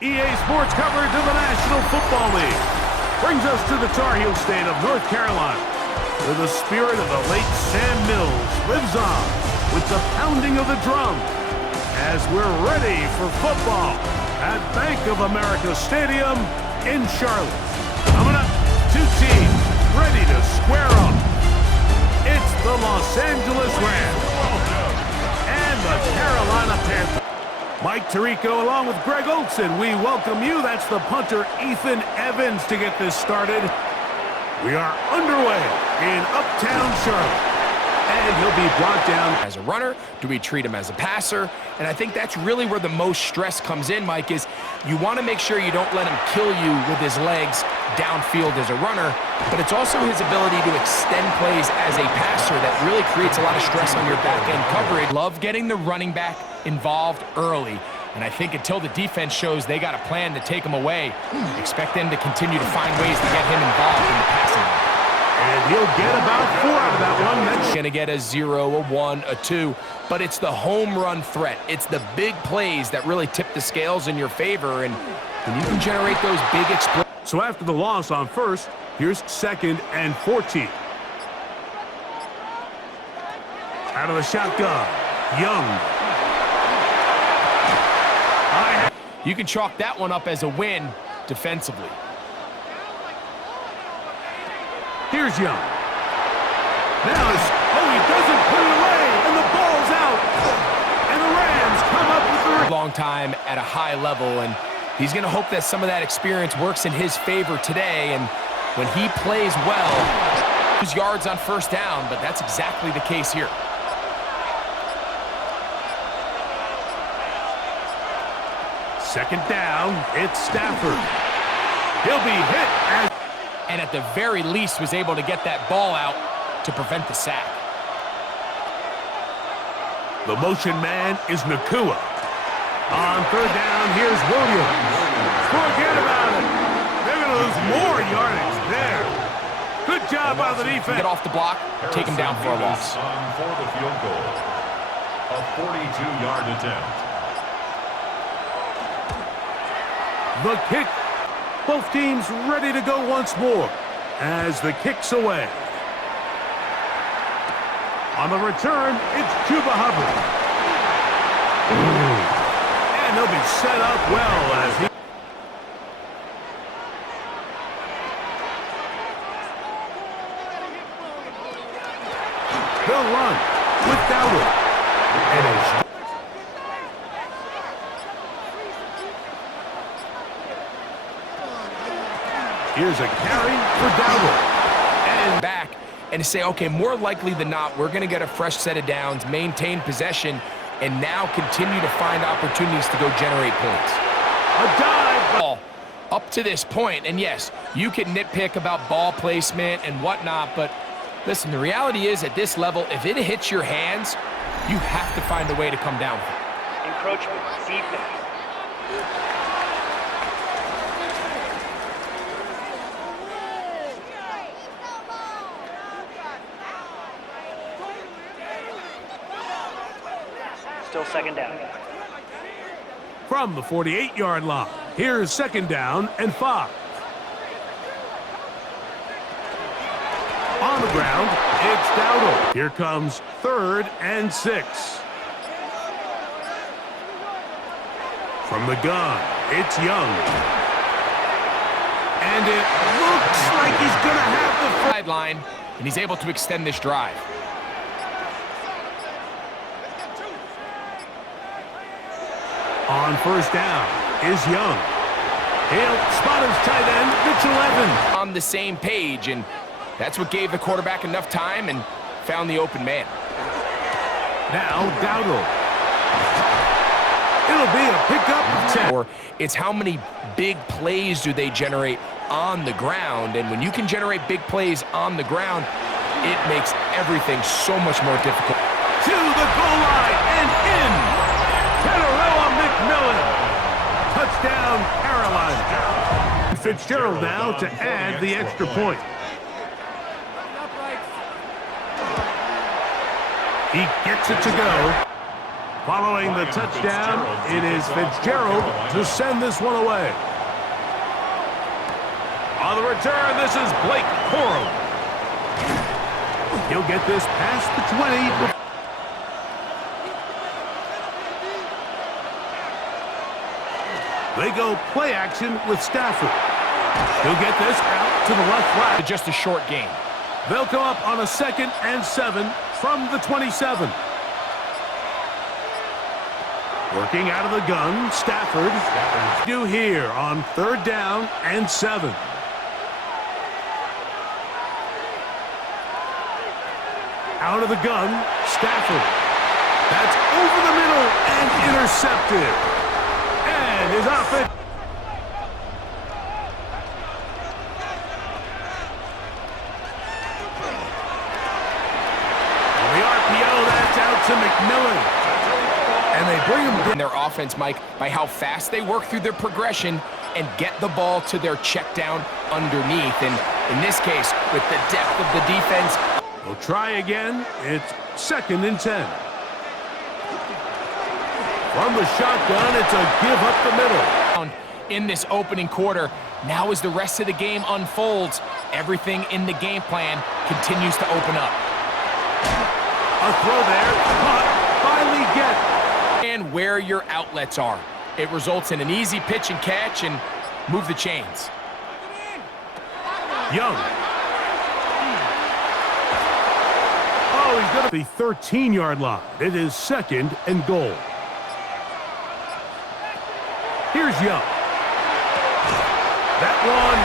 EA Sports coverage of the National Football League brings us to the Tar Heel state of North Carolina, where the spirit of the late Sam Mills lives on with the pounding of the drum as we're ready for football at Bank of America Stadium in Charlotte. Coming up, two teams ready to square up. It's the Los Angeles Rams and the Carolina Panthers. Mike Tirico along with Greg Olson, we welcome you. That's the punter Ethan Evans to get this started. We are underway in Uptown Charlotte. And he'll be brought down as a runner. Do we treat him as a passer? And I think that's really where the most stress comes in, Mike, is you want to make sure you don't let him kill you with his legs downfield as a runner, but it's also his ability to extend plays as a passer that really creates a lot of stress on your back-end coverage. Love getting the running back involved early, and I think until the defense shows they got a plan to take him away, expect them to continue to find ways to get him involved in the passing game. And he'll get about 4 out of that one. That's going to get a 0, a 1, a 2, but it's the home run threat. It's the big plays that really tip the scales in your favor, and when you can generate those big explosions. So after the loss on first, here's 2nd and 14. Out of the shotgun, Young. You can chalk that one up as a win defensively. Here's Young. Now he doesn't put it away, and the ball's out. And the Rams come up with the long time at a high level, and he's going to hope that some of that experience works in his favor today. And when he plays well, lose yards on first down, but that's exactly the case here. Second down, it's Stafford. He'll be hit as... And at the very least was able to get that ball out to prevent the sack. The motion man is Nakua. On third down, here's Williams. Forget about it. They're going to lose more yardage there. Good job by the defense. Get off the block, take him down for a loss. For the field goal, a 42-yard attempt. The kick. Both teams ready to go once more as the kick's away. On the return, it's Chuba Hubbard. And he'll be set up well as he... He'll run without it. And it's... Here's a carry for Dowdle. And back and say, okay, more likely than not, we're going to get a fresh set of downs, maintain possession, and now continue to find opportunities to go generate points. A dive. Ball up to this point, and yes, you can nitpick about ball placement and whatnot, but listen, the reality is at this level, if it hits your hands, you have to find a way to come down with it. Encroachment, defense. Still second down. From the 48-yard line, here's 2nd down and 5. On the ground, it's Dowdle. Here comes 3rd and 6. From the gun, it's Young. And it looks like he's going to have the sideline, and he's able to extend this drive. On first down is Young. He'll spot his tight end, Mitchell Evans. On the same page, and that's what gave the quarterback enough time and found the open man. Now Dowdle. It'll be a pickup of 10. Or it's how many big plays do they generate on the ground, and when you can generate big plays on the ground, it makes everything so much more difficult. To the goal line and in. McMillan. Touchdown, Carolina. Fitzgerald now to add the extra point. He gets it to go. Following the touchdown, it is Fitzgerald to send this one away. On the return, this is Blake Corum. He'll get this past the 20. They go play action with Stafford. He'll get this out to the left flat. Just a short game. They'll come up on a 2nd and 7 from the 27. Working out of the gun, Stafford. Do here on 3rd down and 7. Out of the gun, Stafford. That's over the middle and intercepted. And his offense. On the RPO, that's out to McMillan. And they bring him in their offense, Mike, by how fast they work through their progression and get the ball to their check down underneath. And in this case, with the depth of the defense. We'll try again. It's 2nd and 10. From the shotgun, it's a give up the middle. In this opening quarter, now as the rest of the game unfolds, everything in the game plan continues to open up. A throw there, caught by Leggett. And where your outlets are. It results in an easy pitch and catch and move the chains. Young. Oh, he's got the 13-yard line. It is 2nd and goal. Here's Young. That one,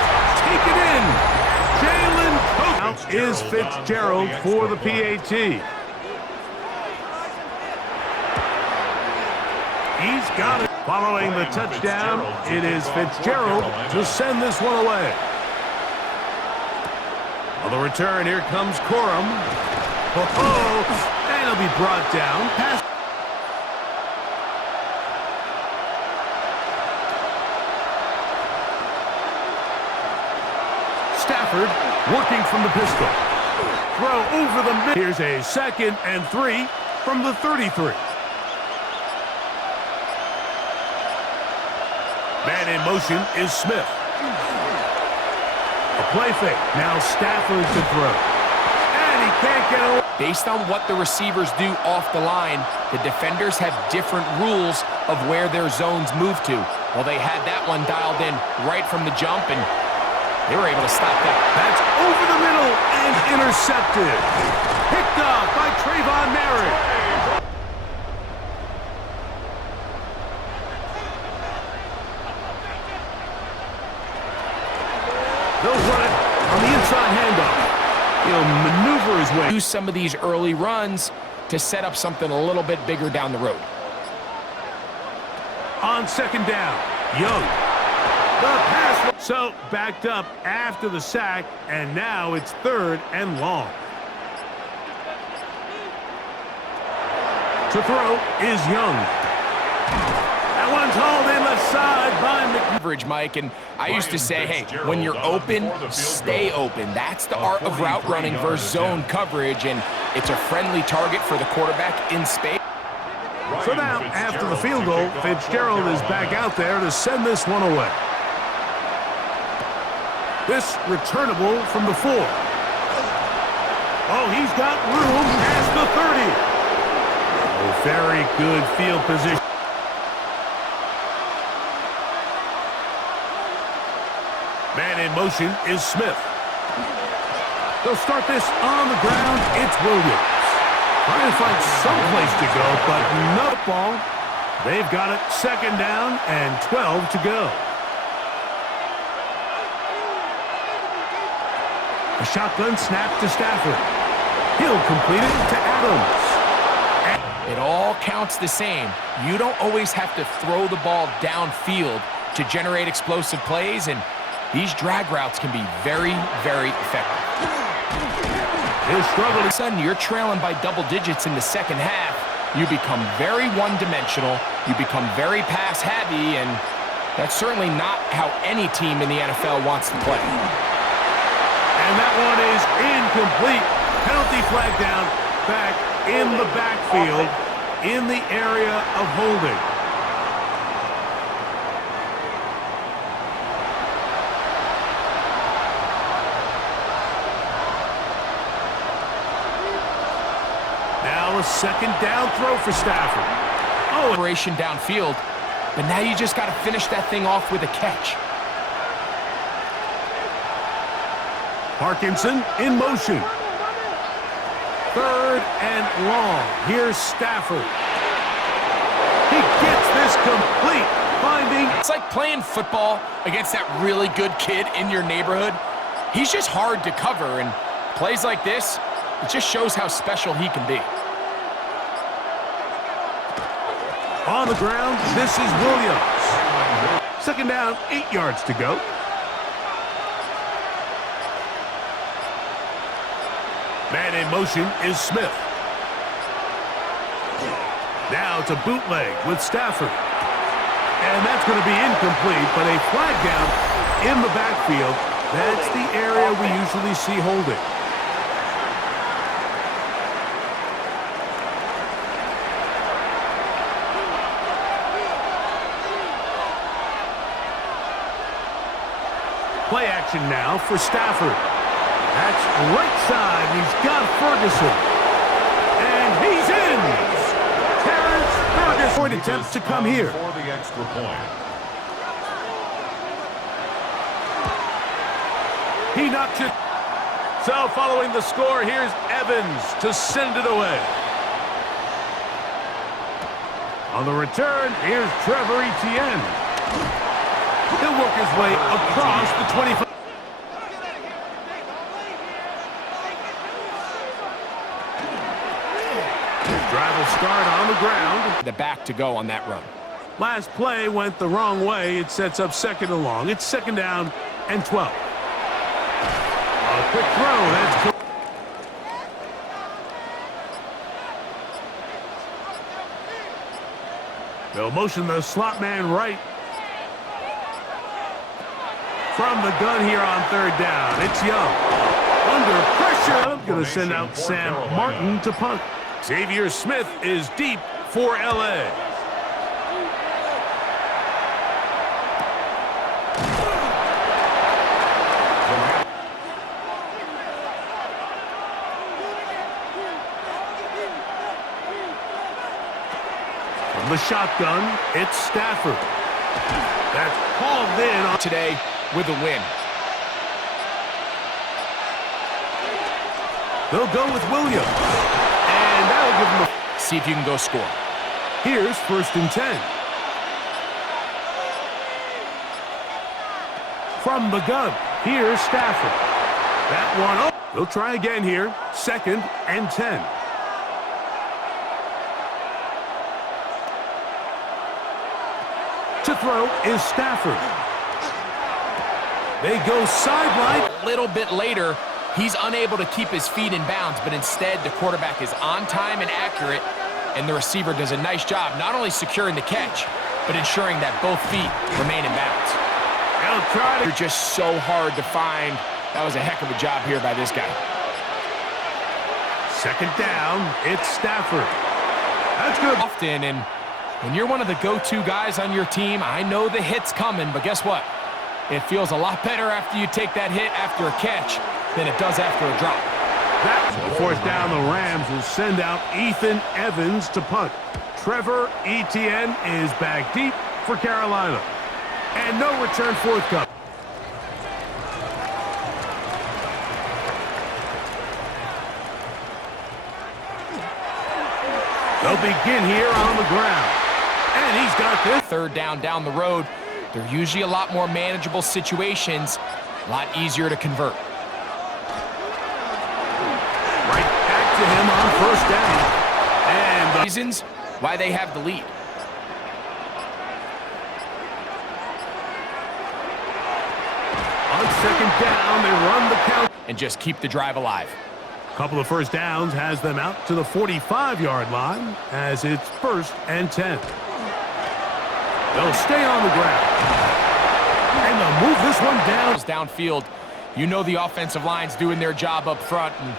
take it in. Jaylen Coe is Fitzgerald for the PAT. He's got it. Following the touchdown, it is Fitzgerald to send this one away. On the return, here comes Corum. And he'll be brought down. Pass. Stafford working from the pistol. Throw over the middle. Here's a 2nd and 3 from the 33. Man in motion is Smith. A play fake. Now Stafford to throw. And he can't get away. Based on what the receivers do off the line, the defenders have different rules of where their zones move to. Well, they had that one dialed in right from the jump, and they were able to stop that. That's over the middle and intercepted. Picked off by Trayvon Merritt. They'll run it on the inside handoff. He'll maneuver his way. Use some of these early runs to set up something a little bit bigger down the road. On 2nd down, Young. The pass. So backed up after the sack, and now it's 3rd and long. To throw is Young. That one's hauled in left side by McMillan. Mike, and I used to say, hey, when you're open, stay open. That's the art of route running versus zone coverage, and it's a friendly target for the quarterback in space. So now, after the field goal, Fitzgerald is back out there to send this one away. This returnable from the 4. Oh, he's got room past the 30. Oh, very good field position. Man in motion is Smith. They'll start this on the ground. It's Williams. Trying to find some place to go, but no ball. They've got it 2nd down and 12 to go. A shotgun snap to Stafford. He'll complete it to Adams. It all counts the same. You don't always have to throw the ball downfield to generate explosive plays, and these drag routes can be very, very effective. He'll struggle. All of a sudden, you're trailing by double digits in the 2nd half. You become very one-dimensional. You become very pass-heavy, and that's certainly not how any team in the NFL wants to play. And that one is incomplete. Penalty flag down back in the backfield. in the area of holding. Now a second down throw for Stafford. Oh, Operation downfield, but now you just got to finish that thing off with a catch. Parkinson in motion. Third and long. Here's Stafford. He gets this complete, finding... It's like playing football against that really good kid in your neighborhood. He's just hard to cover, and plays like this, it just shows how special he can be. On the ground, this is Williams. Second down, 8 yards to go. Man in motion is Smith. Now it's a bootleg with Stafford. And that's going to be incomplete, but a flag down in the backfield. That's the area we usually see holding. Play action now for Stafford. That's right side. He's got Ferguson. And he's in. Terrence Ferguson. Point attempts to come here. For the extra point. He knocks it. So following the score, here's Evans to send it away. On the return, here's Trevor Etienne. He'll work his way across the 25. Drive will start on the ground. The back to go on that run. Last play went the wrong way. It sets up second and long. It's second down and 12. A quick throw. That's cool. They'll motion the slot man right. From the gun here on third down. It's Young. Under pressure. I'm going to send out Sam Martin to punt. Xavier Smith is deep for L.A. From the shotgun, it's Stafford. That's hauled in on Today with a win. They'll go with Williams. And that'll give them a... See if you can go score. Here's first and 10. From the gun, here's Stafford. That one, oh, they'll try again here. Second and 10. To throw is Stafford. They go sideline. A little bit later, he's unable to keep his feet in bounds, but instead the quarterback is on time and accurate, and the receiver does a nice job not only securing the catch, but ensuring that both feet remain in bounds. They'll try to... They're just so hard to find. That was a heck of a job here by this guy. Second down, it's Stafford. That's good. Often, and when you're one of the go-to guys on your team, I know the hit's coming, but guess what? It feels a lot better after you take that hit after a catch than it does after a drop. That's fourth down. The Rams will send out Ethan Evans to punt. Trevor Etienne is back deep for Carolina. And no return forthcoming. They'll begin here on the ground. And he's got this. Third down the road. They're usually a lot more manageable situations, a lot easier to convert. Right back to him on first down. And the Reasons why they have the lead. on second down, they run the count. And just keep the drive alive. Couple of first downs has them out to the 45-yard line as it's first and 10. They'll stay on the ground. And they'll move this one down. Downfield, you know the offensive line's doing their job up front, and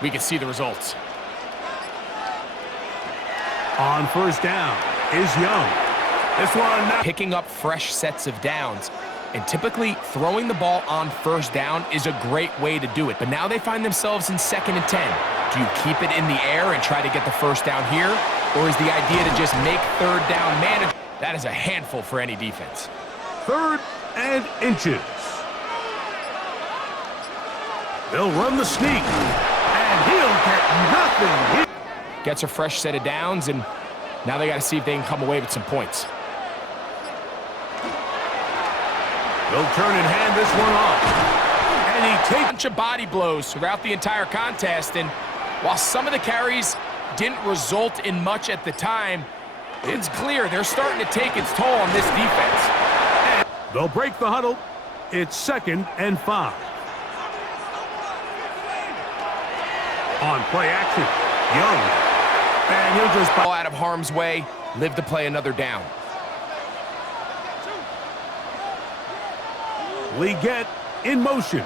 we can see the results. On first down is Young. This one now. Picking up fresh sets of downs. And typically, throwing the ball on first down is a great way to do it. But now they find themselves in 2nd and 10. Do you keep it in the air and try to get the first down here? Or is the idea to just make 3rd down manage? That is a handful for any defense. 3rd and inches. They'll run the sneak. And he'll get nothing. Gets a fresh set of downs, and now they got to see if they can come away with some points. They'll turn and hand this one off. And he takes A bunch of body blows throughout the entire contest, and while some of the carries didn't result in much at the time, it's clear they're starting to take its toll on this defense. And they'll break the huddle. It's 2nd and 5. On play action, Young. And he'll just Ball out of harm's way, live to play another down. Leggett in motion.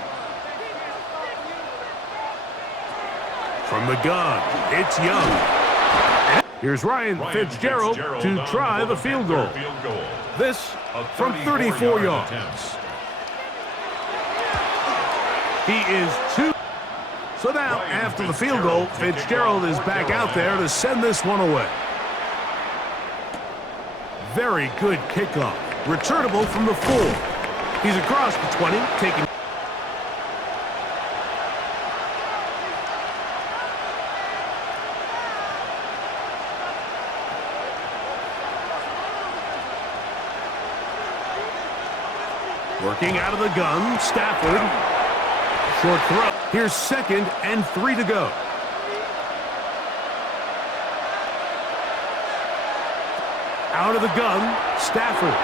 From the gun, it's Young. Here's Ryan Fitzgerald to try the field goal. This from 34 yards. He is 2. So now, after the field goal, Fitzgerald is back out there to send this one away. Very good kickoff. Returnable from the 4. He's across the 20, taking... Working out of the gun, Stafford. Short throw. Here's 2nd and 3 to go. Out of the gun, Stafford.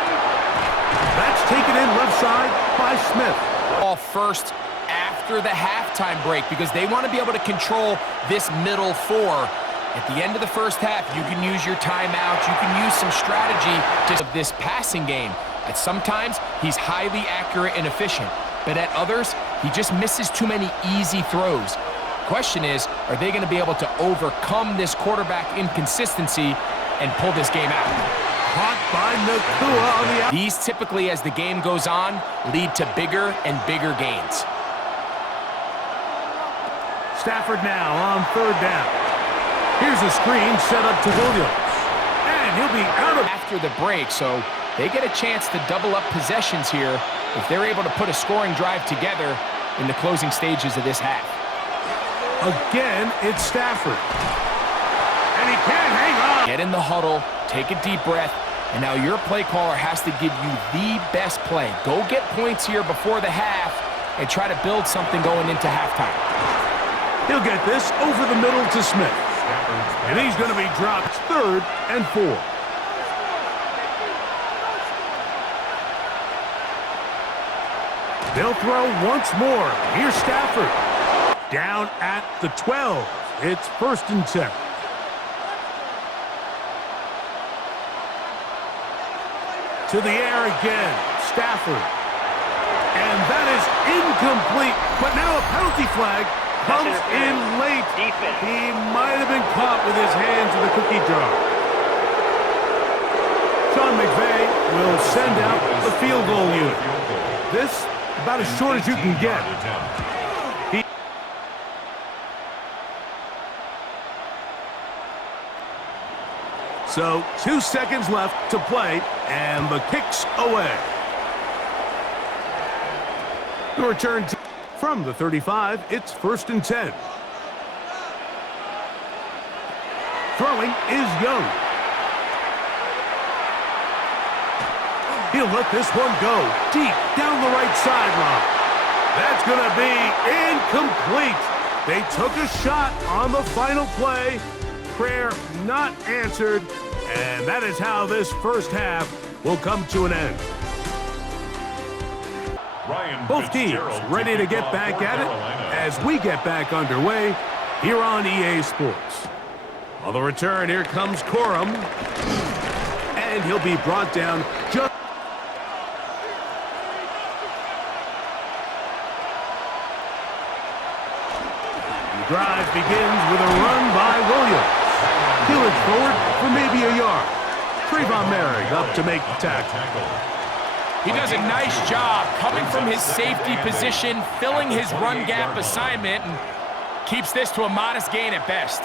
That's taken in left side by Smith. Ball first after the halftime break because they want to be able to control this middle 4. At the end of the first half, you can use your timeouts. You can use some strategy to this passing game. At sometimes, he's highly accurate and efficient. But at others, he just misses too many easy throws. Question is, are they going to be able to overcome this quarterback inconsistency and pull this game out? Caught by Nakua on the out. These typically, as the game goes on, lead to bigger and bigger gains. Stafford now on 3rd down. Here's a screen set up to Williams. And he'll be out of... After the break, so they get a chance to double up possessions here if they're able to put a scoring drive together in the closing stages of this half. Again, it's Stafford. And he can't hang on. Get in the huddle, take a deep breath, and now your play caller has to give you the best play. Go get points here before the half and try to build something going into halftime. He'll get this over the middle to Smith. And he's going to be dropped 3rd and 4. They'll throw once more. Here's Stafford. Down at the 12. It's 1st and 10. To the air again. Stafford. And that is incomplete. But now a penalty flag comes in late. He might have been caught with his hands in the cookie jar. Sean McVay will send out the field goal unit. This about as short as you can get. So 2 seconds left to play, and the kick's away. The return from the 35, it's 1st and 10. Throwing is Young. He'll let this one go deep down the right sideline. That's going to be incomplete. They took a shot on the final play. Prayer not answered. And that is how this first half will come to an end. Both teams ready to get back at it as we get back underway here on EA Sports. On the return, here comes Corum. And he'll be brought down just... The drive begins with a run by Williams. He'll Steelers forward for maybe a yard. Trayvon Merrick up to make the tackle. He does a nice job coming from his safety position, filling his run gap assignment, and keeps this to a modest gain at best.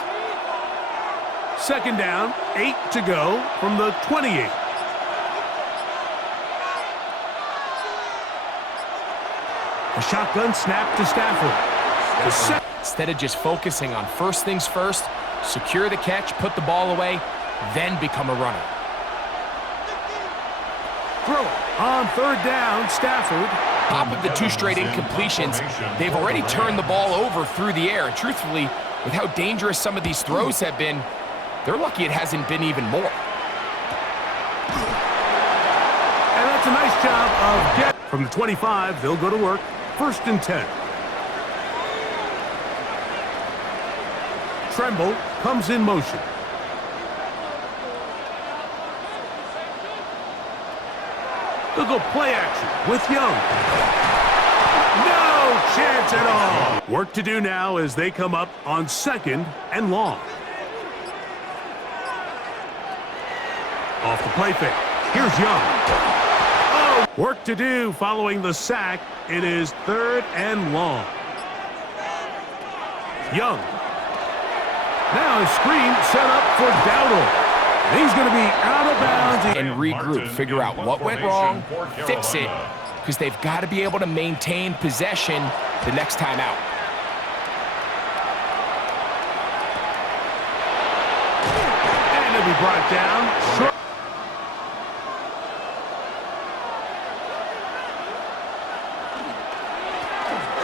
Second down, 8 to go from the 28. A shotgun snap to Stafford. Instead of just focusing on first things first, secure the catch, put the ball away, then become a runner. Throw it on third down, Stafford. Top of the 2 straight incompletions, they've already turned the ball over through the air. And truthfully, with how dangerous some of these throws have been, they're lucky it hasn't been even more. And that's a nice job of getting. From the 25, they'll go to work. 1st and 10. Tremble comes in motion. They'll go play action with Young. No chance at all. Work to do now as they come up on 2nd and long. Off the play fake. Here's Young. Oh, work to do following the sack. It is 3rd and long. Young. Now a screen set up for Dowdle. He's going to be out of bounds. And regroup, figure out what went wrong, fix it, because they've got to be able to maintain possession the next time out. And it'll be brought down. Short.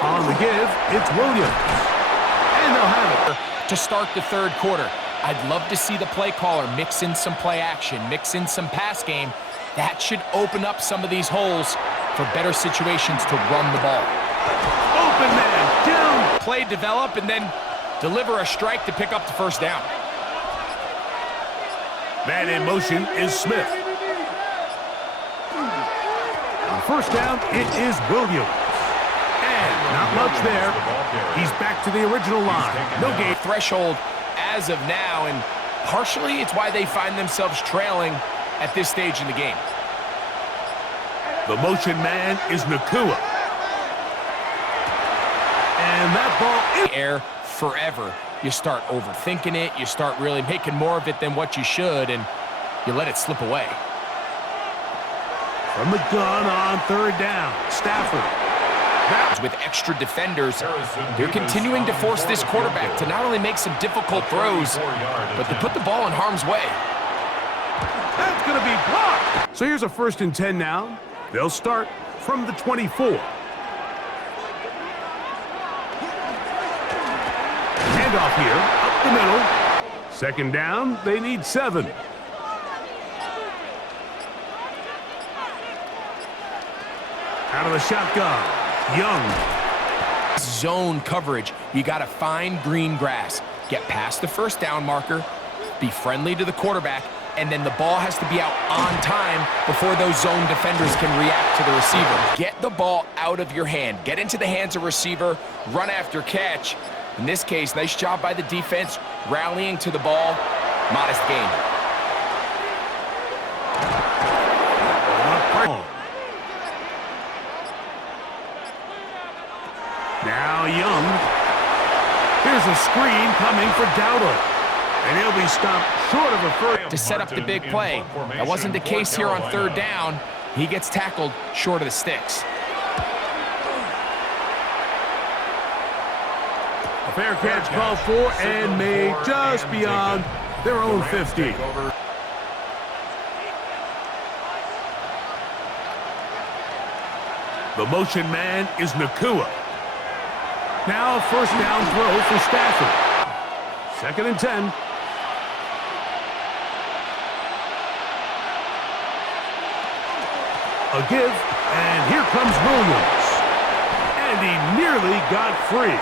On the give, it's Williams. And they'll have it. To start the 3rd quarter, I'd love to see the play caller mix in some play action, mix in some pass game. That should open up some of these holes for better situations to run the ball. Open man, down. Play develop and then deliver a strike to pick up the 1st down. Man in motion is Smith. On 1st down, it is Williams. And not much there. He's back to the original line. No game. Threshold as of now, and partially it's why they find themselves trailing at this stage in the game. The motion man is Nakua. And that ball is air forever. You start overthinking it, you start really making more of it than what you should, and you let it slip away. From the gun on 3rd down, Stafford. With extra defenders, they're continuing to force this quarterback to not only make some difficult throws, but to put the ball in harm's way. That's going to be blocked. So here's a 1st and 10 now. They'll start from the 24. Handoff here, up the middle. 2nd down, they need 7. Out of the shotgun. Young. Zone coverage. You got to find green grass. Get past the 1st down marker. Be friendly to the quarterback. And then the ball has to be out on time before those zone defenders can react to the receiver. Get the ball out of your hand. Get into the hands of receiver. Run after catch. In this case, nice job by the defense. Rallying to the ball. Modest gain. Now Young. Here's a screen coming for Dowdle. And he'll be stopped short of a 1st. To set up the big play. That wasn't the case here on 3rd down. He gets tackled short of the sticks. A fair catch called for and made just beyond their own 50. The motion man is Nakua. Now a 1st down throw for Stafford. 2nd and 10. A give, and here comes Williams. And he nearly got free.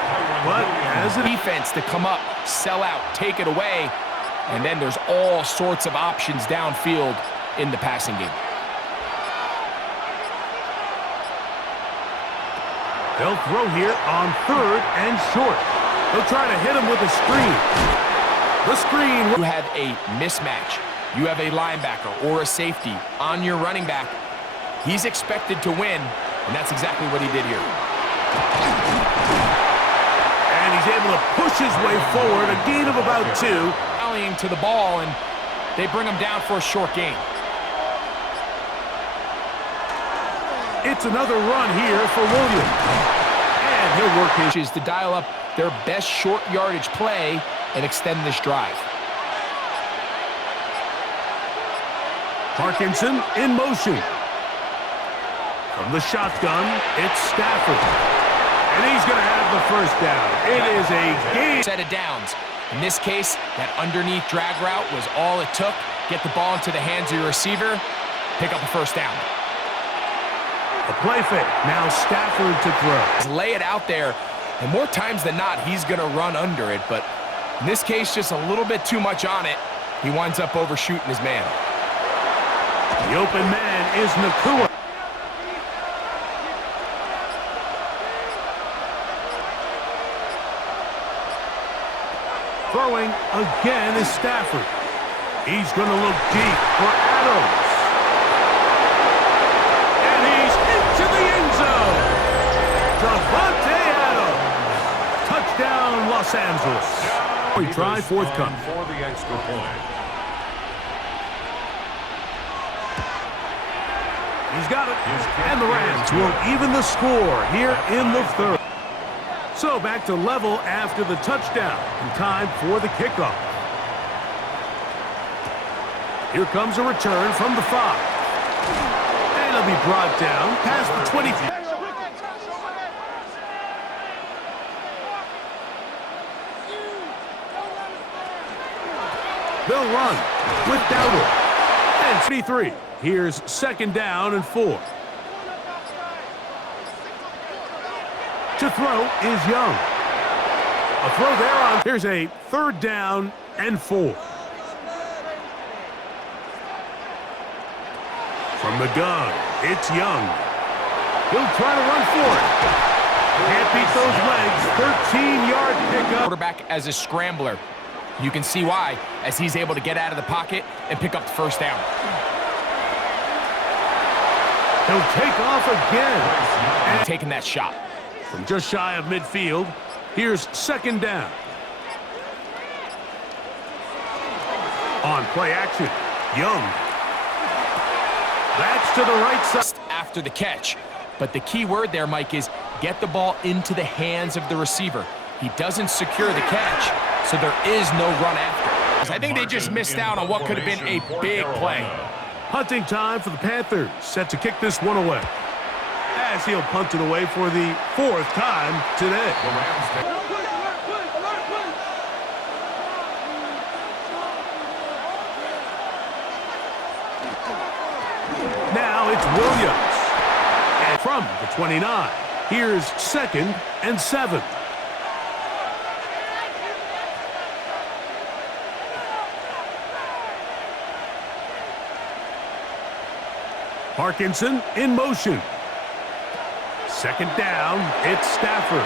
But as a defense to come up, sell out, take it away, and then there's all sorts of options downfield in the passing game. They'll throw here on 3rd and short. They'll try to hit him with a screen. The screen. You have a mismatch. You have a linebacker or a safety on your running back. He's expected to win, and that's exactly what he did here. And he's able to push his way forward, a gain of about 2. Rallying to the ball, and they bring him down for a short gain. It's another run here for Williams. And he'll work his... To dial up their best short yardage play and extend this drive. Parkinson in motion. From the shotgun, it's Stafford. And he's going to have the first down. It is a game. Set of downs. In this case, that underneath drag route was all it took. Get the ball into the hands of your receiver, pick up the first down. A play fake. Now Stafford to throw. Just lay it out there, and more times than not, he's going to run under it. But in this case, just a little bit too much on it. He winds up overshooting his man. The open man is Nakua. Throwing again is Stafford. He's going to look deep for Adams. And he's into the end zone. Devontae Adams. Touchdown, Los Angeles. We try fourth come. For the extra point. He's got it. And the Rams will even the score here in the third. So back to level after the touchdown. And time for the kickoff. Here comes a return from the 5. And it'll be brought down past the 20. They'll run with Dowdle. And 23. Here's second down and 4. To throw is Young. A throw there on. Here's a third down and 4. From the gun, it's Young. He'll try to run for it. Can't beat those legs. 13-yard pickup. Quarterback as a scrambler. You can see why, as he's able to get out of the pocket and pick up the first down. He'll take off again. And taking that shot. From just shy of midfield, here's second down. On play action, Young. That's to the right side. After the catch. But the key word there, Mike, is get the ball into the hands of the receiver. He doesn't secure the catch, so there is no run after. I think they just missed out on what could have been a big play. Punting time for the Panthers, set to kick this one away. As he'll punt it away for the 4th time today. Now it's Williams. And from the 29, here's second and 7. Parkinson in motion. Second down, it's Stafford.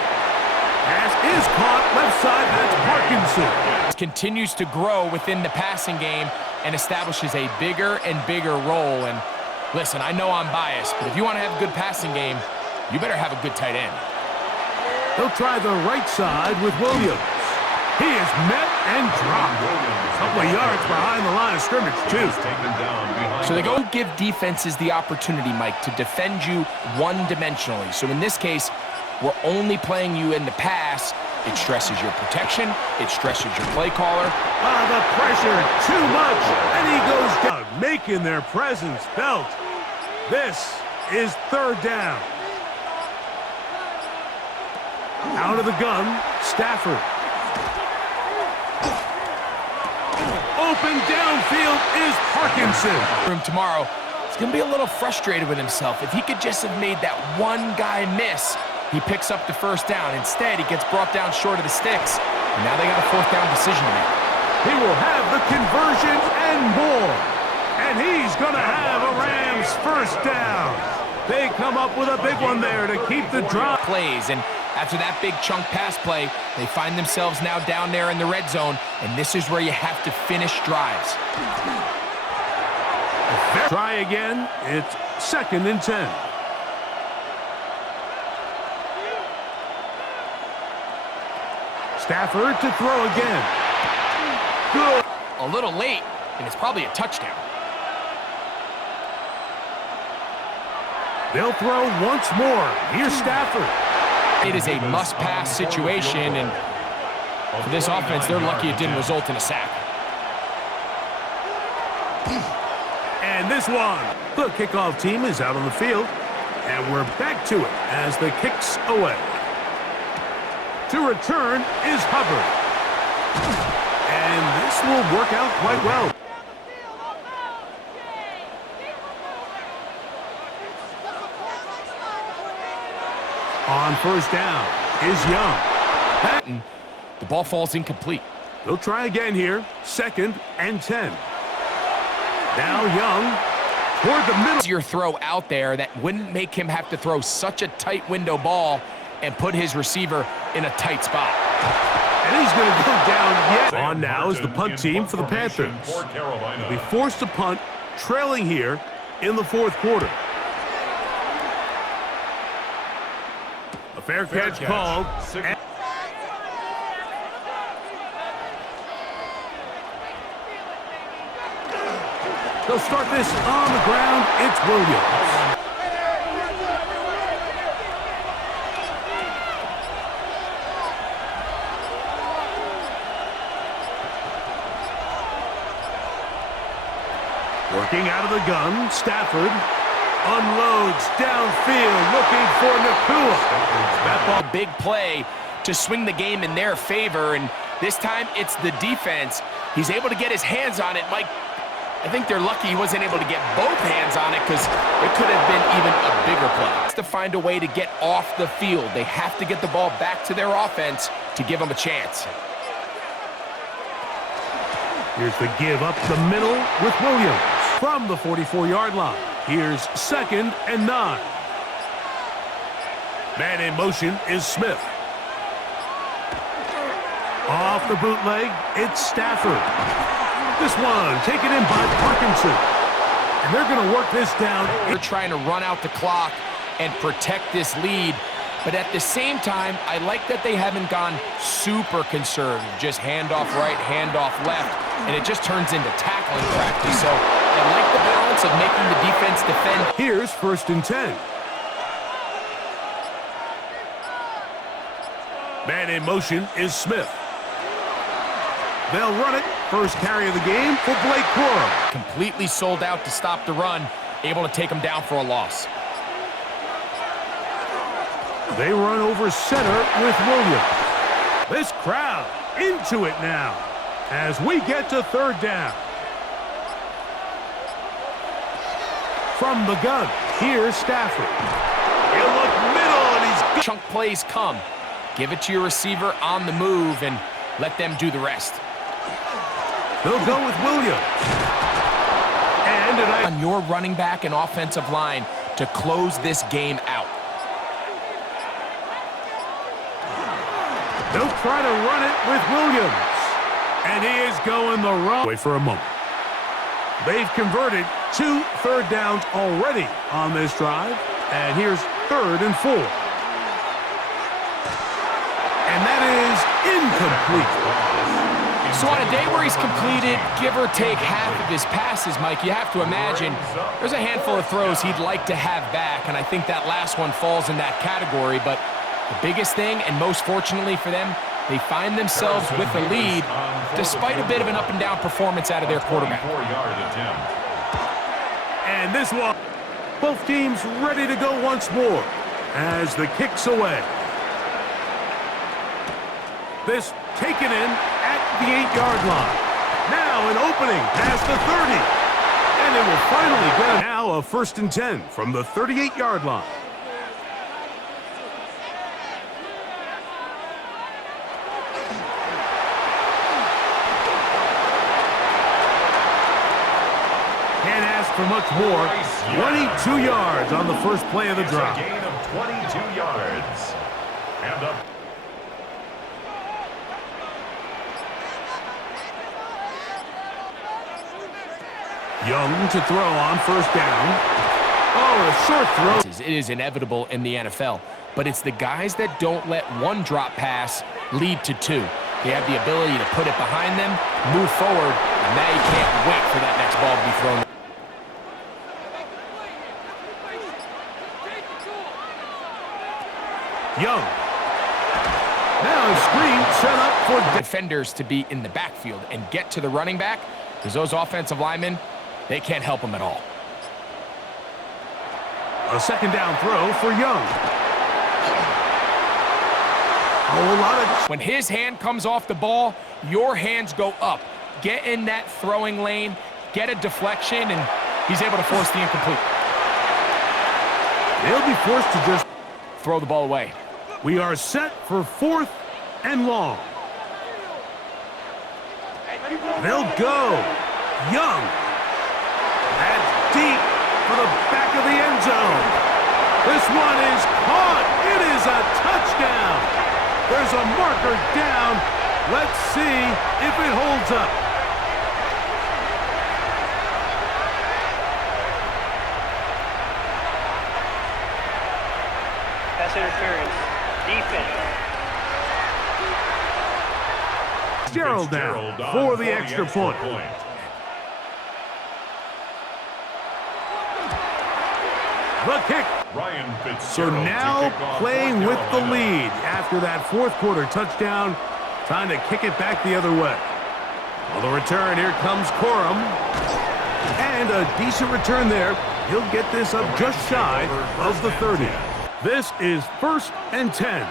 Pass is caught left side, that's Parkinson. Continues to grow within the passing game and establishes a bigger and bigger role. And listen, I know I'm biased, but if you want to have a good passing game, you better have a good tight end. He'll try the right side with Williams. He is met and dropped. A couple of yards behind the line of scrimmage, too. So they go give defenses the opportunity, Mike, to defend you one-dimensionally. So in this case, we're only playing you in the pass. It stresses your protection. It stresses your play caller. The pressure, too much, and he goes down, making their presence felt. This is third down. Out of the gun, Stafford. Open downfield is Parkinson. Tomorrow, he's going to be a little frustrated with himself. If he could just have made that one guy miss, he picks up the first down. Instead, he gets brought down short of the sticks, and now they got a 4th down decision to make. He will have the conversion and more. And he's going to have a Rams first down. They come up with a big one there to keep the drive. Plays, and After that big chunk pass play, they find themselves now down there in the red zone, and this is where you have to finish drives. Try again. It's 2nd and 10. Stafford to throw again. Good. A little late, and it's probably a touchdown. They'll throw once more. Here's Stafford. It is a must-pass situation, and for this offense, they're lucky it didn't result in a sack. And this one. The kickoff team is out on the field, and we're back to it as the kick's away. To return is Hubbard. And this will work out quite well. On first down is Young. The ball falls incomplete. They'll try again here. 2nd and 10. Now Young toward the middle. Your throw out there that wouldn't make him have to throw such a tight window ball and put his receiver in a tight spot. And he's going to go down yet. On now is the punt team for the Panthers. They'll be forced to punt, trailing here in the 4th quarter. A fair catch called. They'll start this on the ground. It's Williams. Working out of the gun, Stafford unloads downfield, looking for Nakua. That ball, big play to swing the game in their favor, and this time it's the defense. He's able to get his hands on it. Mike, I think they're lucky he wasn't able to get both hands on it because it could have been even a bigger play. To find a way to get off the field, they have to get the ball back to their offense to give them a chance. Here's the give up the middle with Williams from the 44-yard line. Here's 2nd and 9. Man in motion is Smith. Off the bootleg, it's Stafford. This one taken in by Parkinson. And they're going to work this down. They're trying to run out the clock and protect this lead. But at the same time, I like that they haven't gone super conservative. Just handoff right, handoff left, and it just turns into tackling practice. So I like the balance of making the defense defend. Here's 1st and 10. Man in motion is Smith. They'll run it. First carry of the game for Blake Corum. Completely sold out to stop the run, able to take him down for a loss. They run over center with Williams. This crowd into it now as we get to 3rd down. From the gun, here's Stafford. He'll look middle and he's... Chunk plays come. Give it to your receiver on the move and let them do the rest. They'll go with Williams. And on your running back and offensive line to close this game out. They'll try to run it with Williams. And he is going the wrong way for a moment. They've converted 2 third downs already on this drive. And here's 3rd and 4. And that is incomplete. So on a day where he's completed, give or take half of his passes, Mike, you have to imagine there's a handful of throws he'd like to have back, and I think that last one falls in that category. But the biggest thing, and most fortunately for them, they find themselves with a lead despite a bit of an up-and-down performance out of their quarterback. And this one, both teams ready to go once more as the kick's away. This taken in at the 8-yard line. Now an opening past the 30. And it will finally get now a 1st and 10 from the 38-yard line. Can't ask for much more. 22 yards on the first play of the drive. A gain of 22 yards. And up. Young to throw on first down. Oh, a short throw. It is inevitable in the NFL, but it's the guys that don't let one drop pass lead to two. They have the ability to put it behind them, move forward, and now you can't wait for that next ball to be thrown. Young. Now a screen set up for Defenders to be in the backfield and get to the running back, because those offensive linemen, they can't help them at all. a second down throw for Young. A lot of... When his hand comes off the ball, your hands go up. Get in that throwing lane, get a deflection, and he's able to force the incomplete. They'll be forced to just throw the ball away. We are set for 4th and long. They'll go. Young. That's deep for the back of the end zone. This one is caught. It is a touchdown. There's a marker down. Let's see if it holds up. Pass interference. Defense. Gerald down for the extra point. The kick. So now playing with the lead after that fourth quarter touchdown. Time to kick it back the other way. On the return, here comes Corum. And a decent return there. He'll get this up just shy of the 30. This is 1st and 10.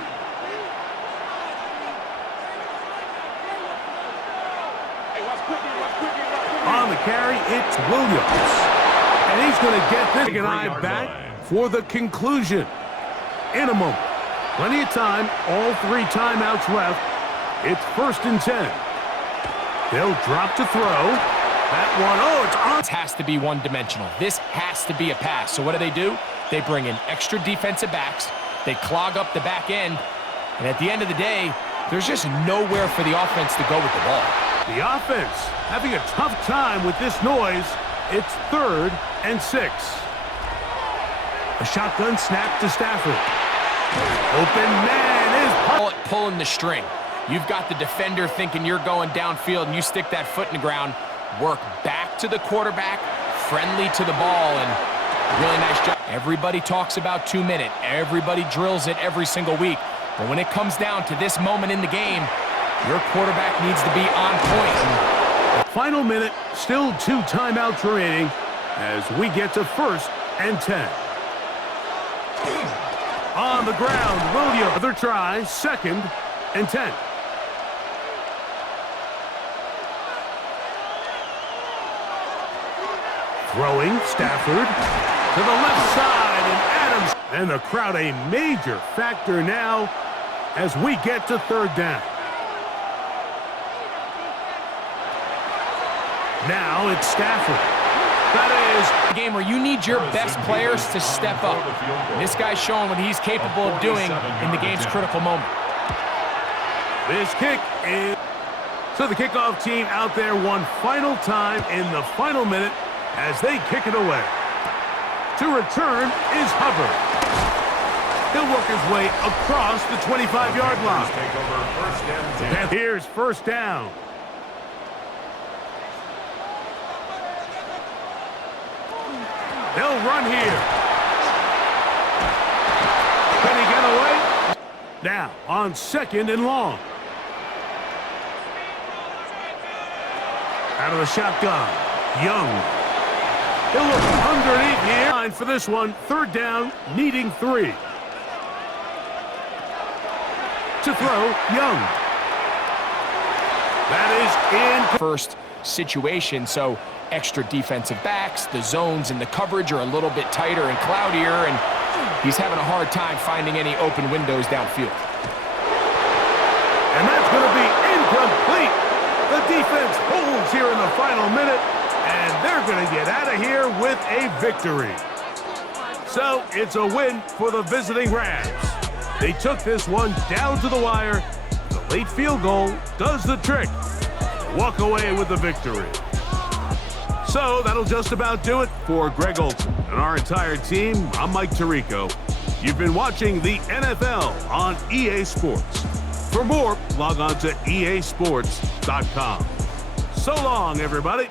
On the carry, it's Williams. And he's going to get this eye back for the conclusion. In a moment. Plenty of time. All 3 timeouts left. It's 1st and 10. They'll drop to throw. That one, oh, it's on. This has to be one-dimensional. This has to be a pass. So what do? They bring in extra defensive backs. They clog up the back end. And at the end of the day, there's just nowhere for the offense to go with the ball. The offense having a tough time with this noise. It's 3rd and 6. A shotgun snap to Stafford. Open man is pulling the string. You've got the defender thinking you're going downfield and you stick that foot in the ground. Work back to the quarterback, friendly to the ball, and really nice job. Everybody talks about 2-minute. Everybody drills it every single week. But when it comes down to this moment in the game, your quarterback needs to be on point. Final minute, still 2 timeouts remaining as we get to 1st and 10. On the ground, Williams. Another try, 2nd and 10. Throwing, Stafford to the left side, and Adams. And the crowd a major factor now as we get to 3rd down. Now it's Stafford. That is a game where you need your best players to step up. This guy's showing what he's capable of doing in the game's critical moment. This kick is... So the kickoff team out there one final time in the final minute as they kick it away. To return is Hubbard. He'll work his way across the 25-yard line. And here's 1st down. They'll run here. Can he get away? Now on 2nd and long. Out of the shotgun, Young. He'll look underneath here. For this one, 3rd down, needing 3. To throw, Young. That is in. First situation, so extra defensive backs, the zones and the coverage are a little bit tighter and cloudier, and he's having a hard time finding any open windows downfield. And that's going to be incomplete. The defense holds here in the final minute, and they're going to get out of here with a victory. So it's a win for the visiting Rams. They took this one down to the wire. The late field goal does the trick. Walk away with the victory. So that'll just about do it for Greg Olson and our entire team. I'm Mike Tirico. You've been watching the NFL on EA Sports. For more, log on to easports.com. So long, everybody.